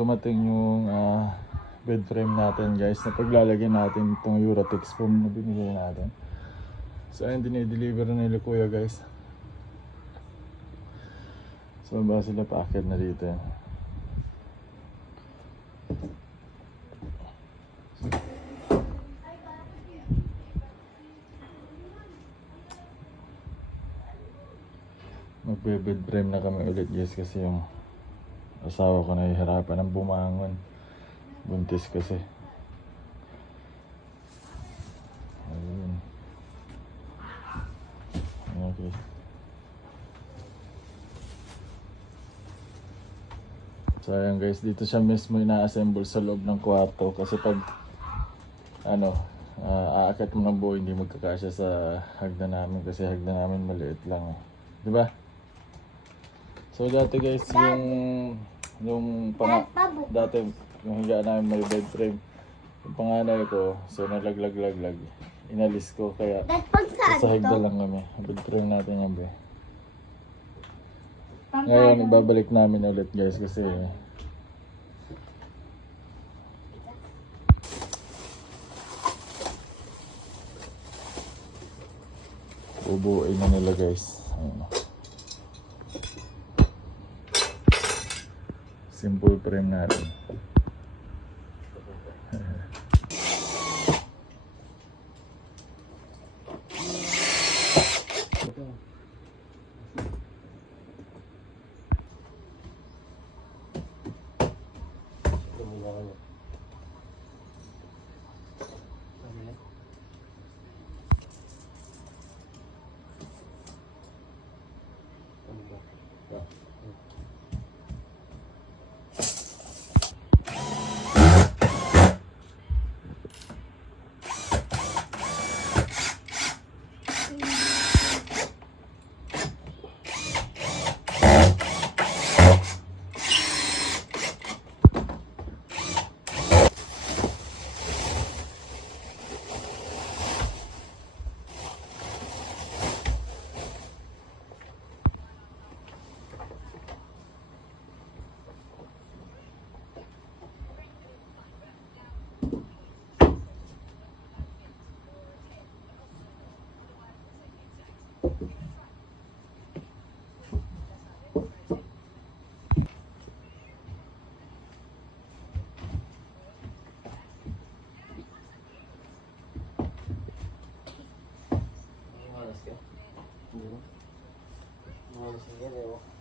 dumating yung ah, bed frame natin guys na paglalagyan natin itong Uratex foam na binigay natin. So ayun, dinideliver na nila kuya guys. So ba sila paakit na dito. Magbe-bed frame na kami ulit guys kasi yung asawa ko nahihirapan ng bumangon. Buntis kasi. Ayun. Okay. So ayan guys, dito siya mismo ina-assemble sa loob ng kwarto kasi pag ano, ah, aakyat mo ng buo hindi magkakasya sa hagdan namin kasi hagdan namin maliit lang. eh. 'Di ba? So dati guys, yung yung pang dati yung higa namin may bed frame. Yung panganay ko, so nalaglag-laglag. Inalis ko kaya sa to? hagdan lang kami. Bed frame natin yan, be. Ngayon, ibabalik namin ulit guys kasi bubuuin na nila guys. Ayun. Simple frame natin. Bueno, si viene vos.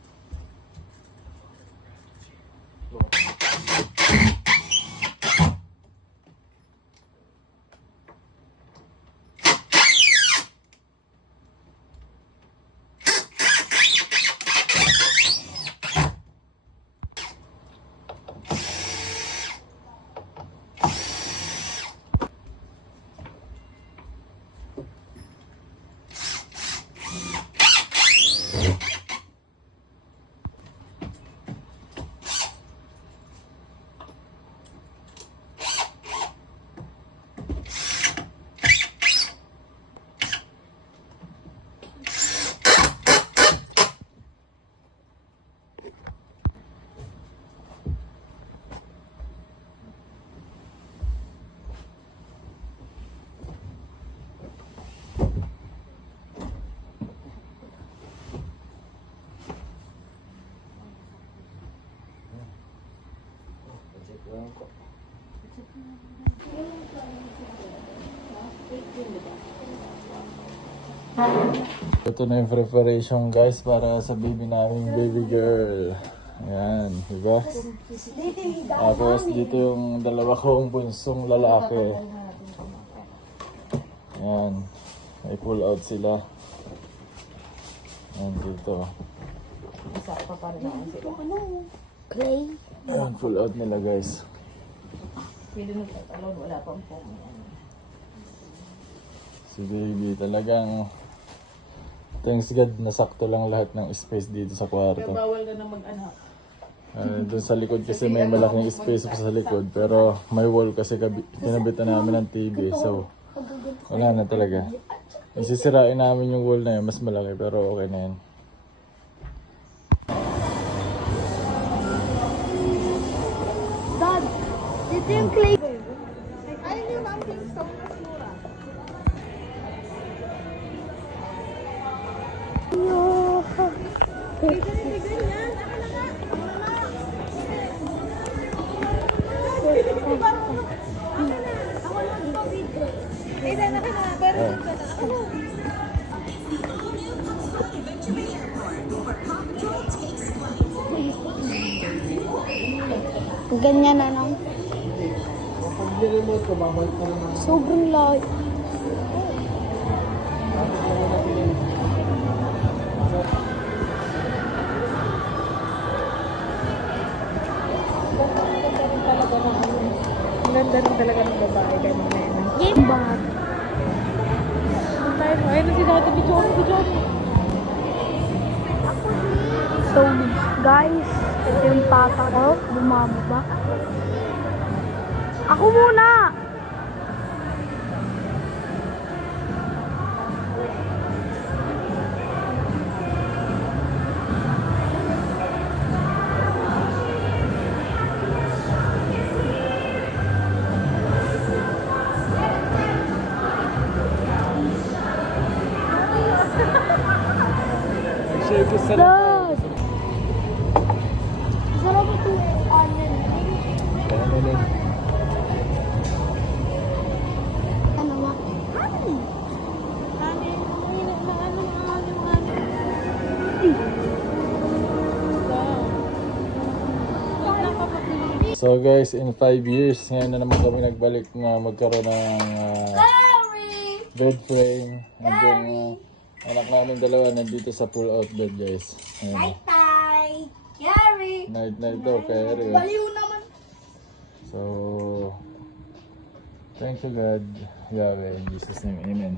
Ito na yung preparation guys para sa baby namin baby girl. Ayan, diba? Tapos dito yung dalawa kong bunsong lalaki. Ayan, may pull out sila. Ayan dito. Clay. Ayan, pull out nila guys. Pwede mo tatalon, wala pang foam yan. Si baby talagang thanks God nasakto lang lahat ng space dito sa Pero kwarto. bawal ka na mag-anak. Uh, doon sa likod kasi may malaking space pa sa likod pero may wall kasi kabi, kinabitan namin ng TV so wala na talaga. Isisirain namin yung wall na yun, mas malaki pero okay na yan. Ito yung clay. Ayun yung mountain stone na mura. Ganyan na. Sobrang light. Ang ganda rin talaga ng babae kanina yun. Game bar. Tayo mo. Ayun na si Dati Bijon. Bijon. So, guys, ito yung papa ko. Bumababa. Ako muna! Share ko So guys, in 5 years, ngayon na naman kami nagbalik na magkaroon ng uh, bed frame. And yung uh, anak namin dalawa nandito sa pull out bed guys. Ayan. Tay! Gary! Night night daw kaya rin. Baliw naman. So, thank you God, Yahweh, in Jesus name, Amen.